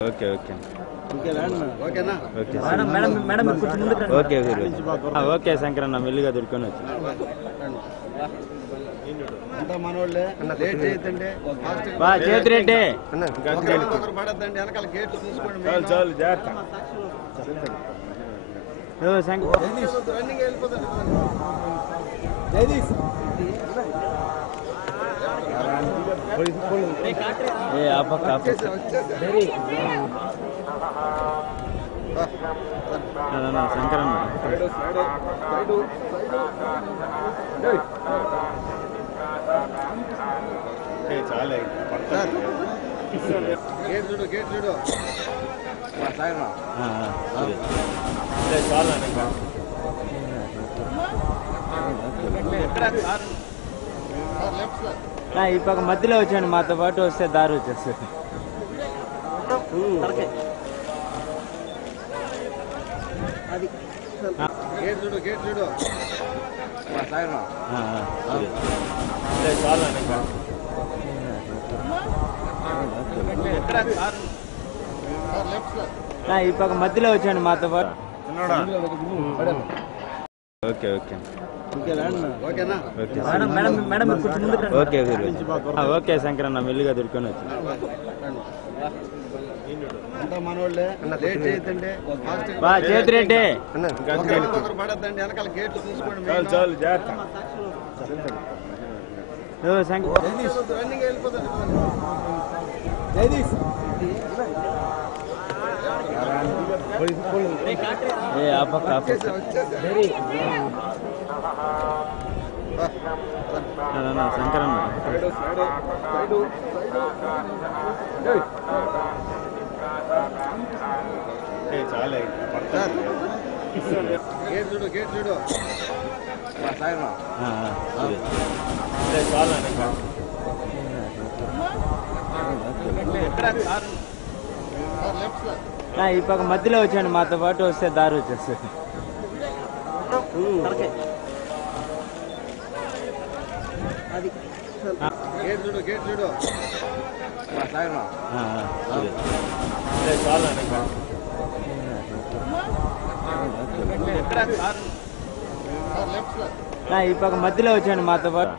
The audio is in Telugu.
ఓకే ఓకే ఓకే ఓకే శంకరన్న మెల్లిగా దొరుకుని వచ్చి చేతిరెడ్డి చాలు జాగ్రత్త శంకరన్న చాలే ఈ పక్క మధ్యలో వచ్చాను మాతో పాటు వస్తే దారి వచ్చేస్తుంది ఈ పక్క మధ్యలో వచ్చాను మాతో పాటు ఓకే ఓకే ఓకే ఓకే శంకరన్న మెల్లిగా దొరుకుని వచ్చి చేతిరెడ్డి చాలు జాగ్రత్త శంకరన్న చాలే ఈ పక్క మధ్యలో వచ్చాను మాతో పాటు వస్తే దారి వచ్చేస్తుంది ఈ పక్క మధ్యలో వచ్చాను మాతో పాటు